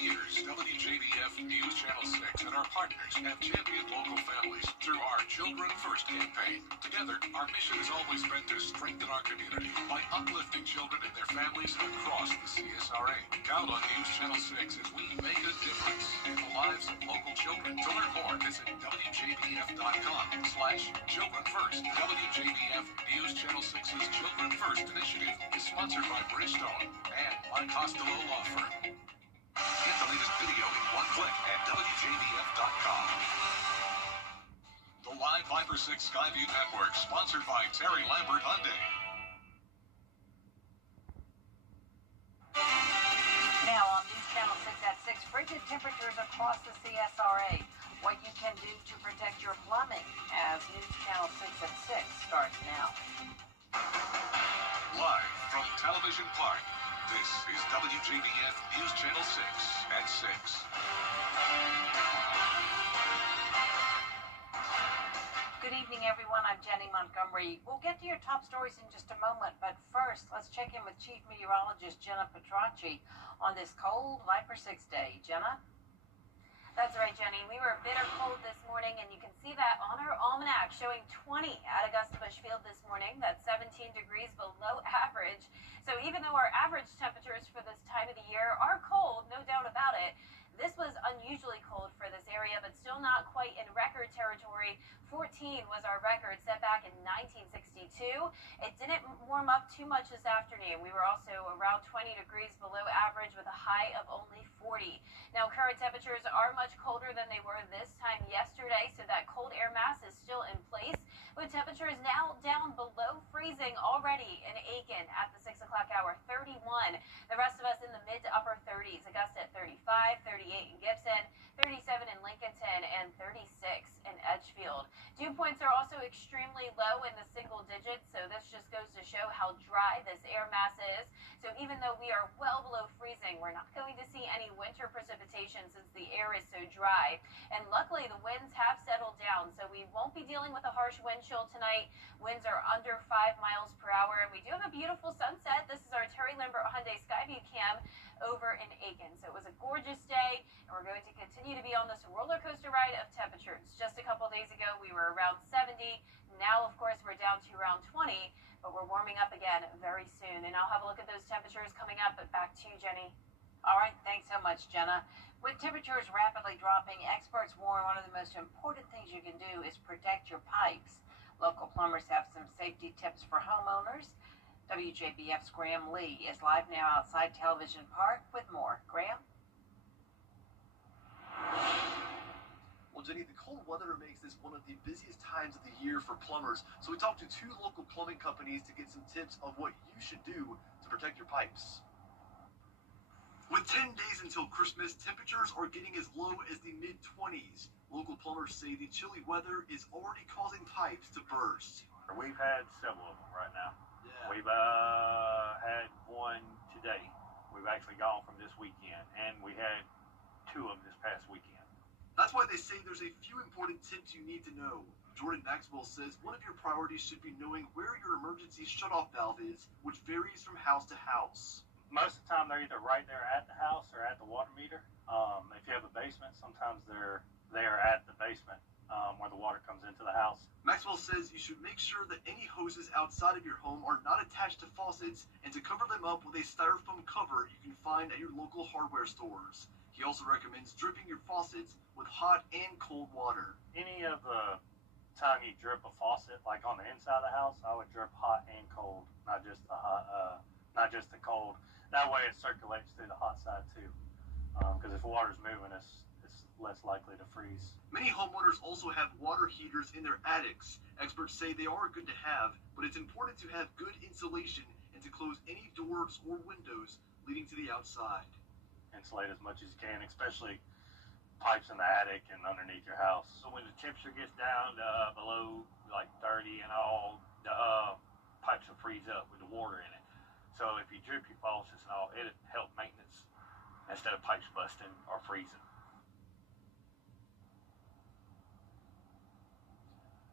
years, WJBF News Channel 6 and our partners have championed local families through our Children First campaign. Together, our mission has always been to strengthen our community by uplifting children and their families across the CSRA. Count on News Channel 6 as we make a difference in the lives of local children. To learn more, visit WJBF.com/Children First. WJBF News Channel 6's Children First initiative is sponsored by Bridgestone and by Costello Law Firm. Get the latest video in one click at WJBF.com. The Live Viper 6 Skyview Network, sponsored by Terry Lambert Hyundai. Now on News Channel 6 at 6, frigid temperatures across the CSRA. What you can do to protect your plumbing as News Channel 6 at 6 starts now. Live from Television Park, this is WJBF News Channel 6 at 6. Good evening, everyone. I'm Jenny Montgomery. We'll get to your top stories in just a moment, but first, let's check in with Chief Meteorologist Jenna Petracci on this cold Viper 6 day. Jenna? That's right, Jenny. We were bitter cold this morning, and you can see that on our almanac showing 20 at Augusta Busch Field this morning. That's 17 degrees below average. So even though our average temperatures for this time of the year are cold, no doubt about it, this was unusually cold for this area, but still not quite in record territory. 14 was our record set back in 1962. It didn't warm up too much this afternoon. We were also around 20 degrees below average with a high of only 40. Now, current temperatures are much colder than they were this time yesterday, so that cold air mass is still in place, with temperatures now down below freezing already in Aiken at the 6 o'clock hour, 31. The rest of us in the mid to upper 30s. Augusta at 35, 38 in Gibson, 37 in Lincolnton, and 36 in Edgefield. Dew points are also extremely low in the single digits, so this just goes to show how dry this air mass is. So even though we are well below freezing, we're not going to see any winter precipitation since the air is so dry. And luckily, the winds have settled down, so we won't be dealing with a harsh wind chill tonight. Winds are under 5 miles per hour, and we do have a beautiful sunset. This is our Terry Lambert Hyundai Skyview Cam over in Aiken. So it was a gorgeous day, and we're going to continue to be on this roller coaster ride of temperatures. Just a couple days ago, we were around 70. Now, of course, we're down to around 20, but we're warming up again very soon. And I'll have a look at those temperatures coming up, but back to you, Jenny. All right, thanks so much, Jenna. With temperatures rapidly dropping, experts warn one of the most important things you can do is protect your pipes. Local plumbers have some safety tips for homeowners. WJBF's Graham Lee is live now outside Television Park with more. Graham? Well, Jenny, the cold weather makes this one of the busiest times of the year for plumbers. So we talked to 2 local plumbing companies to get some tips of what you should do to protect your pipes. With 10 days until Christmas, temperatures are getting as low as the mid-20s. Local plumbers say the chilly weather is already causing pipes to burst. We've had several of them right now. Yeah. We've had one today. We've actually gone from this weekend, and we had 2 of them this past weekend. That's why they say there's a few important tips you need to know. Jordan Maxwell says one of your priorities should be knowing where your emergency shutoff valve is, which varies from house to house. Most of the time, they're either right there at the house or at the water meter. If you have a basement, sometimes they're at the basement where the water comes into the house. Maxwell says you should make sure that any hoses outside of your home are not attached to faucets, and to cover them up with a styrofoam cover you can find at your local hardware stores. He also recommends dripping your faucets with hot and cold water. Any of the time you drip a faucet, like on the inside of the house, I would drip hot and cold, not just the hot, not just the cold. That way it circulates through the hot side too. Because if water's moving, it's less likely to freeze. Many homeowners also have water heaters in their attics. Experts say they are good to have, but it's important to have good insulation and to close any doors or windows leading to the outside. Insulate as much as you can, especially pipes in the attic and underneath your house. So when the temperature gets down to below like 30 and all, the pipes will freeze up with the water in it. So if you drip your faucets and all, it'll help maintenance instead of pipes busting or freezing.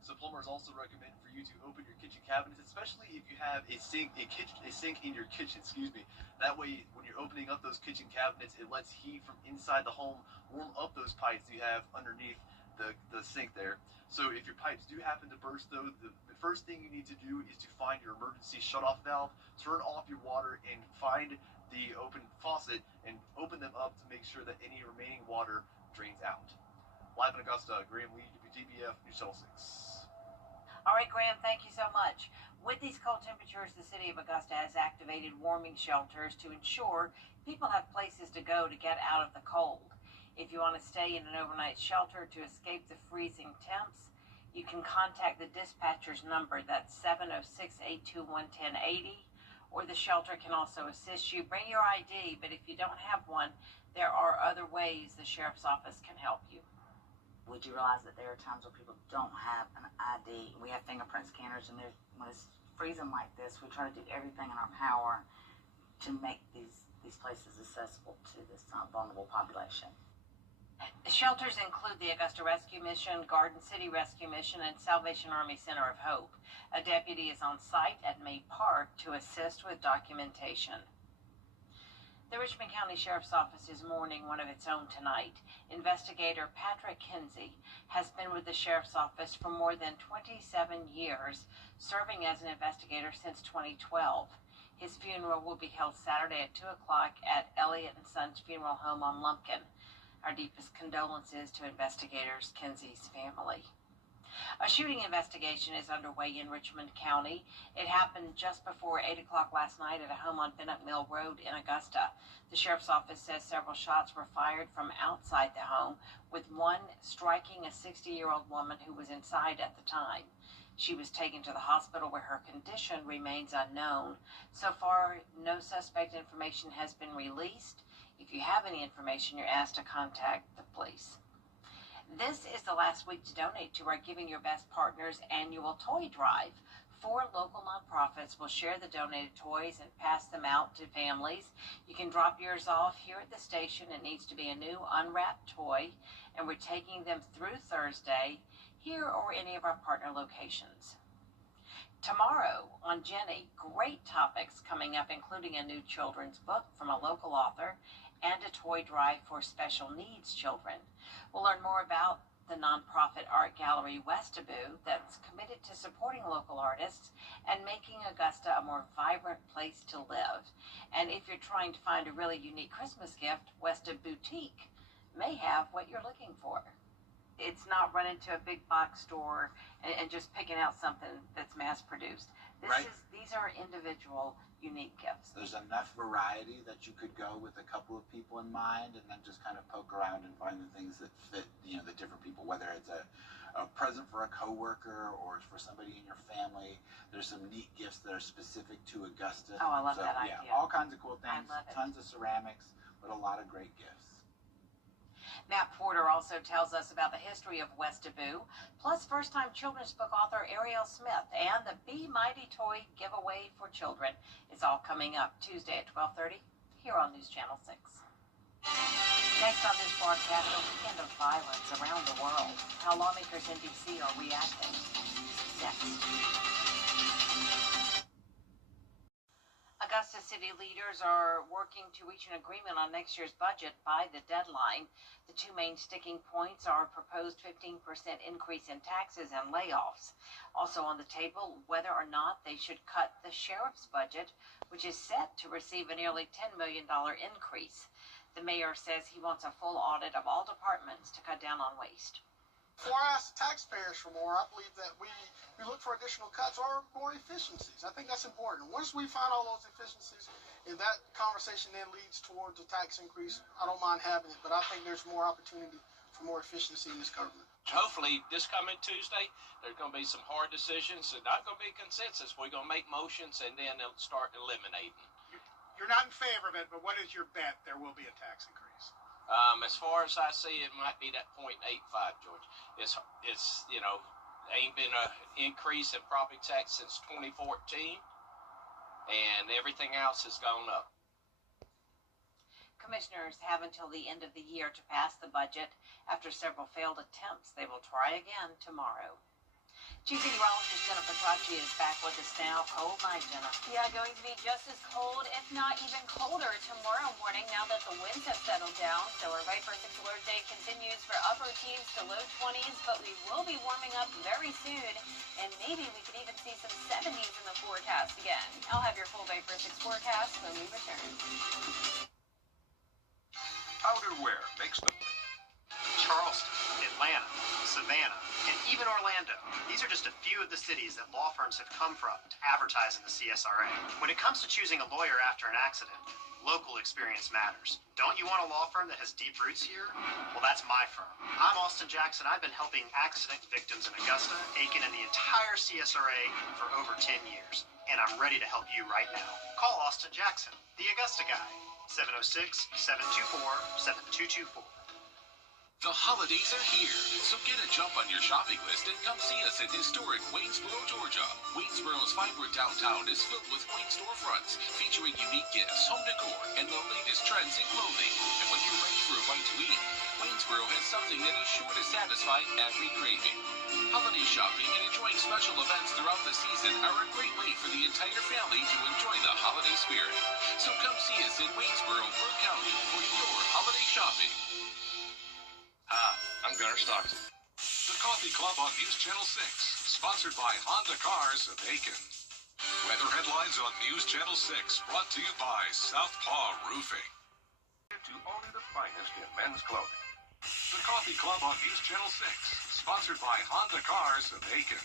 So plumbers also recommend for you to open your kitchen cabinets, especially if you have a sink in your kitchen, excuse me. That way, when you're opening up those kitchen cabinets, it lets heat from inside the home warm up those pipes you have underneath the sink there. So if your pipes do happen to burst, though, the first thing you need to do is to find your emergency shutoff valve, turn off your water, and find the open faucet and open them up to make sure that any remaining water drains out. Live in Augusta, Graham Lee, WJBF, News Channel 6. All right, Graham, thank you so much. With these cold temperatures, the city of Augusta has activated warming shelters to ensure people have places to go to get out of the cold. If you want to stay in an overnight shelter to escape the freezing temps, you can contact the dispatcher's number, that's 706-821-1080, or the shelter can also assist you. Bring your ID, but if you don't have one, there are other ways the sheriff's office can help you. Would you realize that there are times when people don't have an ID? We have fingerprint scanners, and when it's freezing like this, we try to do everything in our power to make these places accessible to this vulnerable population. The shelters include the Augusta Rescue Mission, Garden City Rescue Mission, and Salvation Army Center of Hope. A deputy is on site at May Park to assist with documentation. The Richmond County Sheriff's Office is mourning one of its own tonight. Investigator Patrick Kinsey has been with the Sheriff's Office for more than 27 years, serving as an investigator since 2012. His funeral will be held Saturday at 2 o'clock at Elliott & Sons Funeral Home on Lumpkin. Our deepest condolences to investigators Kinsey's family. A shooting investigation is underway in Richmond County. It happened just before 8 o'clock last night at a home on Bennett Mill Road in Augusta. The sheriff's office says several shots were fired from outside the home, with one striking a 60-year-old woman who was inside at the time. She was taken to the hospital where her condition remains unknown. So far, no suspect information has been released. If you have any information, you're asked to contact the police. This is the last week to donate to our Giving Your Best Partners annual toy drive. 4 local nonprofits will share the donated toys and pass them out to families. You can drop yours off here at the station. It needs to be a new unwrapped toy, and we're taking them through Thursday here or any of our partner locations. Tomorrow on Jenny, great topics coming up, including a new children's book from a local author and a toy drive for special needs children. We'll learn more about the nonprofit art gallery Westaboo that's committed to supporting local artists and making Augusta a more vibrant place to live. And if you're trying to find a really unique Christmas gift, Westaboo Boutique may have what you're looking for. It's not running to a big box store and just picking out something that's mass produced. These are individual, unique gifts. There's enough variety that you could go with a couple of people in mind and then just kind of poke around and find the things that fit, the different people, whether it's a present for a coworker or for somebody in your family. There's some neat gifts that are specific to Augusta. Oh, I love that idea. Yeah, all kinds of cool things, I love it. tons of ceramics, but a lot of great gifts. Matt Porter also tells us about the history of Westaboo, plus first-time children's book author Ariel Smith and the Be Mighty Toy giveaway for children. It's all coming up Tuesday at 12:30 here on News Channel 6. Next on this broadcast, a weekend of violence around the world. How lawmakers in D.C. are reacting. Next. Augusta city leaders are working to reach an agreement on next year's budget by the deadline. The 2 main sticking points are a proposed 15% increase in taxes and layoffs. Also on the table, whether or not they should cut the sheriff's budget, which is set to receive a nearly $10 million increase. The mayor says he wants a full audit of all departments to cut down on waste. Before I ask the taxpayers for more, I believe that we look for additional cuts or more efficiencies. I think that's important. Once we find all those efficiencies, if that conversation then leads towards a tax increase, I don't mind having it, but I think there's more opportunity for more efficiency in this government. Hopefully, this coming Tuesday, there's going to be some hard decisions. There's not going to be consensus. We're going to make motions, and then they'll start eliminating. You're not in favor of it, but what is your bet there will be a tax increase? As far as I see, it might be that 0.85, George. It's ain't been an increase in property tax since 2014, and everything else has gone up. Commissioners have until the end of the year to pass the budget. After several failed attempts, they will try again tomorrow. Chief meteorologist Jenna Petracci is back with us now. Cold night, Jenna. Yeah, going to be just as cold, if not even colder, tomorrow morning now that the winds have settled down. So our Viper 6 alert day continues for upper teens to low 20s, but we will be warming up very soon. And maybe we could even see some 70s in the forecast again. I'll have your full Viper 6 forecast when we return. Outerwear makes them. Charleston, Atlanta, Savannah, and even Orlando. These are just a few of the cities that law firms have come from to advertise in the CSRA. When it comes to choosing a lawyer after an accident, local experience matters. Don't you want a law firm that has deep roots here? Well, that's my firm. I'm Austin Jackson. I've been helping accident victims in Augusta, Aiken, and the entire CSRA for over 10 years. And I'm ready to help you right now. Call Austin Jackson, the Augusta guy, 706-724-7224. The holidays are here, so get a jump on your shopping list and come see us in historic Waynesboro, Georgia. Waynesboro's vibrant downtown is filled with quaint storefronts featuring unique gifts, home decor, and the latest trends in clothing. And when you're ready for a bite to eat, Waynesboro has something that is sure to satisfy every craving. Holiday shopping and enjoying special events throughout the season are a great way for the entire family to enjoy the holiday spirit. So come see us in Waynesboro, Burke County for your holiday shopping. Hi, I'm Gunnar Stockton. The Coffee Club on News Channel 6, sponsored by Honda Cars of Aiken. Weather headlines on News Channel 6, brought to you by Southpaw Roofing. To only the finest in men's clothing. The Coffee Club on News Channel 6, sponsored by Honda Cars of Aiken.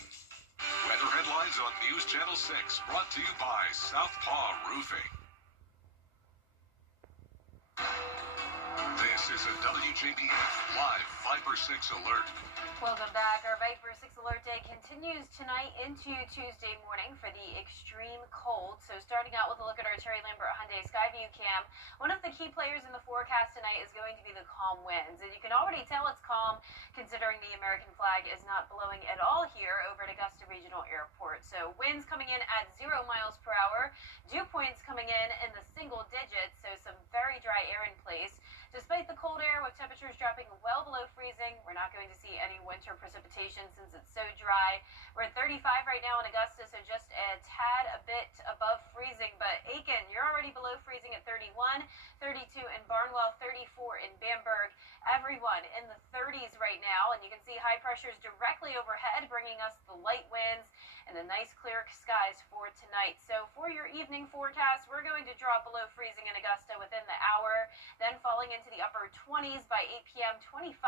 Weather headlines on News Channel 6, brought to you by Southpaw Roofing. This is a WJBF Live Viper 6 alert. Welcome back. Our Viper 6 alert day continues tonight into Tuesday morning for the extreme cold. So starting out with a look at our Terry Lambert Hyundai Skyview cam, one of the key players in the forecast tonight is going to be the calm winds. And you can already tell it's calm considering the American flag is not blowing at all here over at Augusta Regional Airport. So winds coming in at 0 miles per hour, dew points coming in the single digits, so some very dry air in place. Despite the cold air with temperatures dropping well below freezing, we're not going to see any winter precipitation since it's so dry. We're at 35 right now in Augusta, so just a tad a bit above freezing. But Aiken, you're already below freezing at 31, 32 in Barnwell, 34 in Bamberg. Everyone in the 30s right now, and you can see high pressures directly overhead, bringing us the light winds and the nice clear skies for tonight. So for your evening forecast, we're going to drop below freezing in Augusta within the hour, then falling into the upper 20s by 8 p.m., 25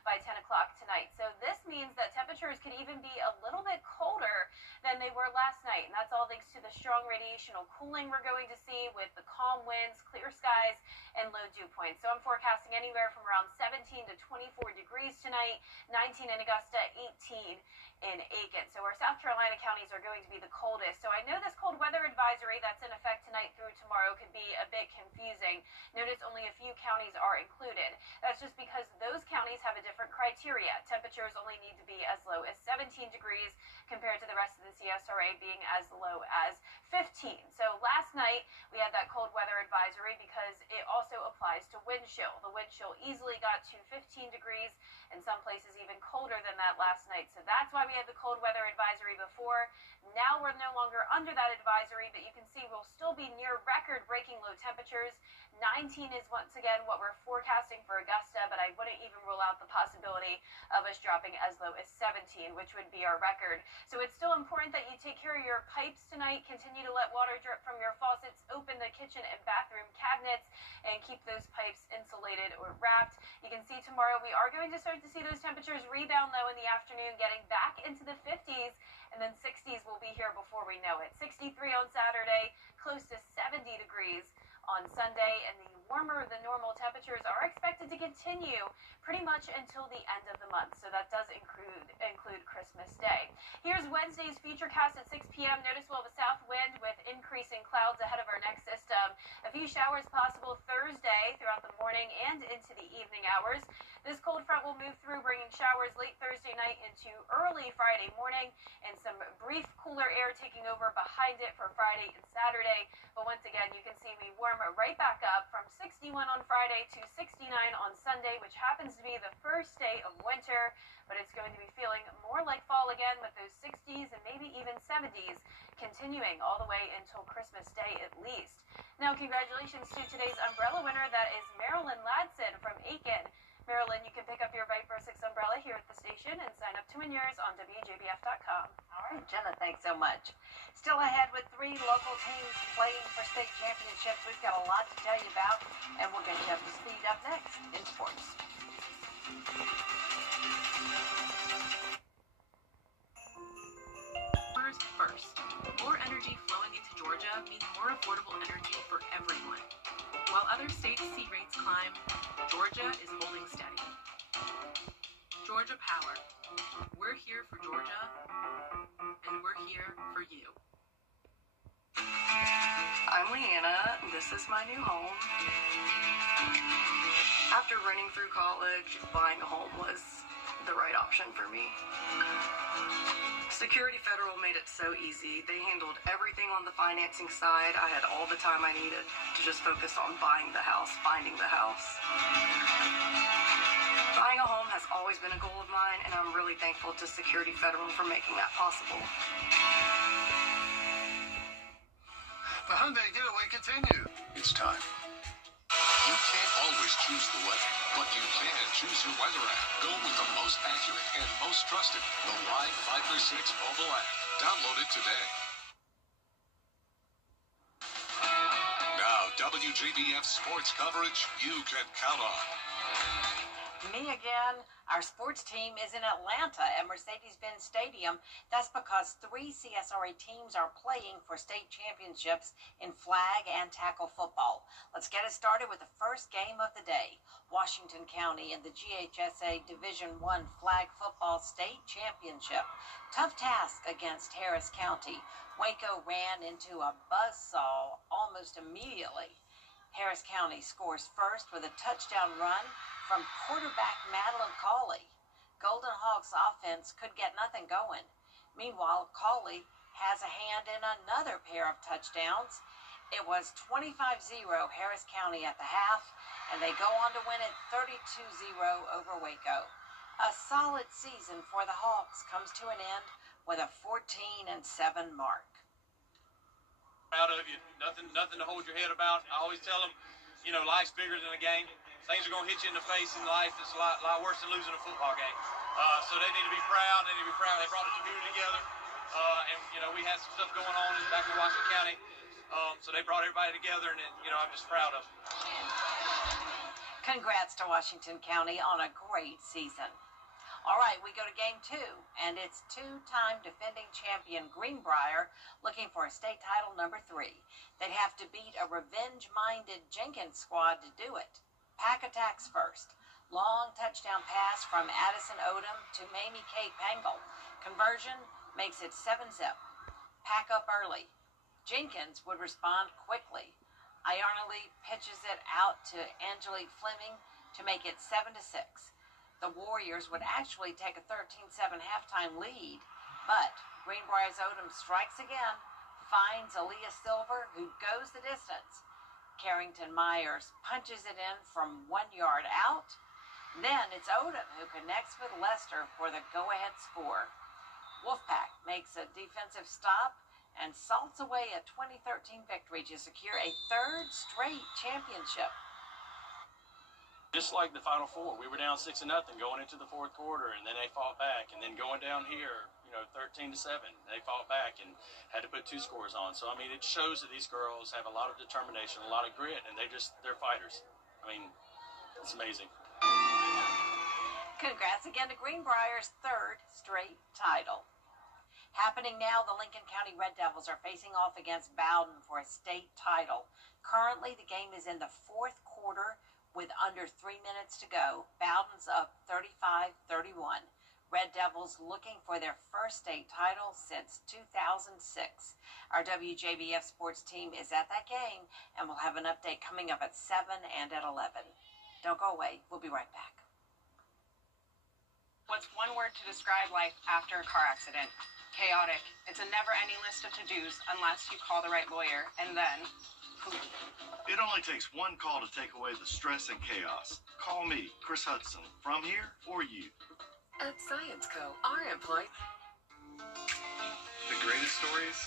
by 10 o'clock tonight. So this means that temperatures could even be a little bit colder than they were last night, and that's all thanks to the strong radiational cooling we're going to see with the calm winds, clear skies, and low dew points. So I'm forecasting anywhere from around 17 to 24 degrees tonight, 19 in Augusta, 18 in Aiken. So our South Carolina counties are going to be the coldest. So I know this cold weather advisory that's in effect tonight through tomorrow could be a bit confusing. Notice only a few counties are included. That's just because those counties have a different criteria. Temperatures only need to be as low as 17 degrees compared to the rest of the CSRA being as low as 15. So last night we had that cold weather advisory because it also applies to wind chill. The wind chill easily got to 15 degrees, in some places even colder than that last night. So that's why we had the cold weather advisory before. Now we're no longer under that advisory, but you can see we'll still be near record-breaking low temperatures. 19 is once again what we're forecasting for Augusta, but I wouldn't even rule out the possibility of us dropping as low as 17, which would be our record. So it's still important that you take care of your pipes tonight, continue to let water drip from your faucets, open the kitchen and bathroom cabinets, and keep those pipes insulated or wrapped. You can see tomorrow we are going to start to see those temperatures rebound though in the afternoon, getting back into the 50s, and then 60s will be here before we know it. 63 on Saturday, close to 70 degrees on Sunday, and the warmer than normal temperatures are expected to continue pretty much until the end of the month. So that does include Christmas Day. Here's Wednesday's Futurecast at 6 p.m. Notice we'll have a south wind with increasing clouds ahead of our next system. A few showers possible Thursday throughout the morning and into the evening hours. This cold front will move through, bringing showers late Thursday night into early Friday morning, and some brief cooler air taking over behind it for Friday and Saturday. But once again, you can see we warm right back up from 61 on Friday to 69 on Sunday, which happens happens to be the first day of winter, but it's going to be feeling more like fall again with those 60s and maybe even 70s continuing all the way until Christmas Day at least. Now, congratulations to today's umbrella winner. That is Marilyn Ladson from Aiken. Marilyn, you can pick up your Viper 6 umbrella here at the station and sign up to win yours on WJBF.com. All right, Jenna, thanks so much. Still ahead with 3 local teams playing for state championships. We've got a lot to tell you about, and we'll get you up to speed up next in sports. First, more energy flowing into Georgia means more affordable energy for everyone. While other states see rates climb, Georgia is holding steady. Georgia Power. We're here for Georgia, and we're here for you. I'm Leanna. This is my new home. After running through college, buying a home was the right option for me. Security Federal made it so easy. They handled everything on the financing side. I had all the time I needed to just focus on buying the house, finding the house. Buying a home has always been a goal of mine, and I'm really thankful to Security Federal for making that possible. The Hyundai Getaway continues. It's time. You can't always choose the weather, but you can choose your weather app. Go with the most accurate and most trusted, the Live Viper 6 mobile app. Download it today. Now, WJBF sports coverage you can count on. Me again. Our sports team is in Atlanta at Mercedes-Benz Stadium. That's because 3 CSRA teams are playing for state championships in flag and tackle football. Let's get it started with the first game of the day. Washington County in the GHSA Division I Flag Football State Championship. Tough task against Harris County. Waco ran into a buzzsaw almost immediately. Harris County scores first with a touchdown run from quarterback Madeline Cawley. Golden Hawks offense could get nothing going. Meanwhile, Cawley has a hand in another pair of touchdowns. It was 25-0 Harris County at the half, and they go on to win it 32-0 over Waco. A solid season for the Hawks comes to an end with a 14-7 mark. Proud of you. Nothing to hold your head about. I always tell them, you know, life's bigger than a game. Things are going to hit you in the face in life. It's a lot worse than losing a football game. So they need to be proud. They need to be proud. They brought the community together. And, you know, we had some stuff going on back in Washington County. So they brought everybody together, and, you know, I'm just proud of them. Congrats to Washington County on a great season. All right, we go to game 2, and it's 2-time defending champion Greenbrier looking for a state title number 3. They'd have to beat a revenge-minded Jenkins squad to do it. Pack attacks first. Long touchdown pass from Addison Odom to Mamie K. Pangle. Conversion makes it 7-zip. Pack up early. Jenkins would respond quickly. Iarnley pitches it out to Angelique Fleming to make it 7-6. The Warriors would actually take a 13-7 halftime lead, but Greenbrier's Odom strikes again, finds Aaliyah Silver, who goes the distance. Carrington Myers punches it in from 1 yard out. Then it's Odom who connects with Lester for the go-ahead score. Wolfpack makes a defensive stop and salts away a 2013 victory to secure a 3rd straight championship. Just like the Final Four, we were down 6-0 going into the 4th quarter, and then they fought back, and then going down here, 13-7, they fought back and had to put 2 scores on. So I mean, it shows that these girls have a lot of determination, a lot of grit, and they're fighters. I mean, it's amazing. Congrats again to Greenbrier's 3rd straight title. Happening now, the Lincoln County Red Devils are facing off against Bowden for a state title. Currently, the game is in the 4th quarter with under 3 minutes to go. Bowden's up 35-31. Red Devils looking for their first state title since 2006. Our WJBF sports team is at that game, and we'll have an update coming up at 7 and at 11. Don't go away. We'll be right back. What's one word to describe life after a car accident? Chaotic. It's a never-ending list of to-dos unless you call the right lawyer, and then Hulu. It only takes one call to take away the stress and chaos. Call me, Chris Hudson, from here for you. At Science Co., our employees. The greatest stories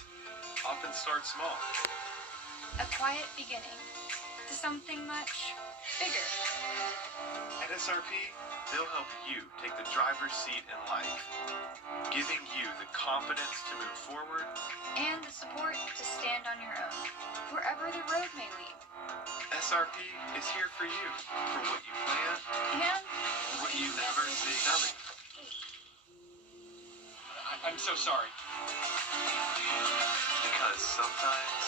often start small. A quiet beginning to something much bigger. At SRP, they'll help you take the driver's seat in life, giving you the confidence to move forward And the support to stand on your own, wherever the road may lead. SRP is here for you, for what you plan And what you never see coming. I'm so sorry. Because sometimes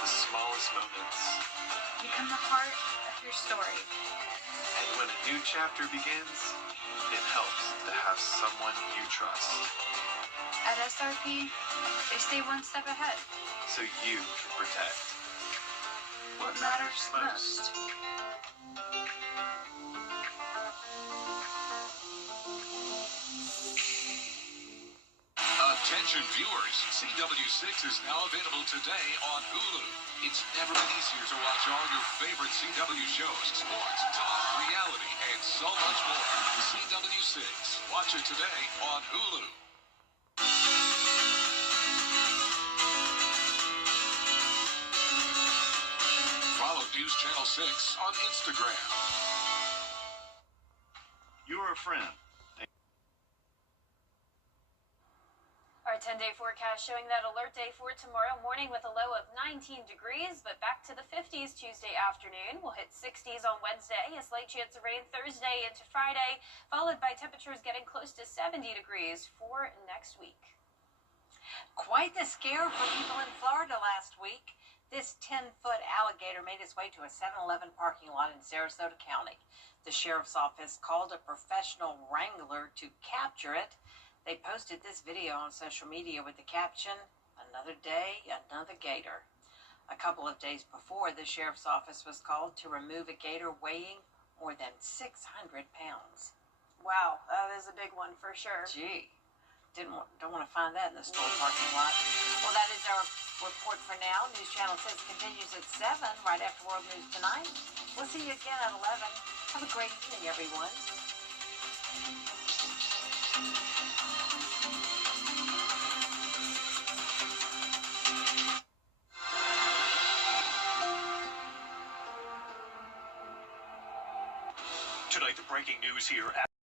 the smallest moments, become the heart of your story. and when a new chapter begins, it helps to have someone you trust, At SRP, they stay one step ahead. so you can protect What matters most. Attention viewers, CW6 is now available today on Hulu. It's never been easier to watch all your favorite CW shows, sports, talk, reality, and so much more. CW6. Watch it today on Hulu. Follow News Channel 6 on Instagram. You're a friend. Our 10-day forecast showing that alert day for tomorrow morning with a low of 19 degrees, but back to the 50s Tuesday afternoon. We'll hit 60s on Wednesday, a slight chance of rain Thursday into Friday, followed by temperatures getting close to 70 degrees for next week. Quite the scare for people in Florida last week. This 10-foot alligator made its way to a 7-Eleven parking lot in Sarasota County. The sheriff's office called a professional wrangler to capture it. They posted this video on social media with the caption, "Another day, another gator." A couple of days before, the sheriff's office was called to remove a gator weighing more than 600 pounds. Wow, that is a big one for sure. Gee, don't want to find that in the store parking lot. Well, that is our report for now. News Channel 6 continues at 7, right after World News Tonight. We'll see you again at 11. Have a great evening, everyone. Tonight, the breaking news here.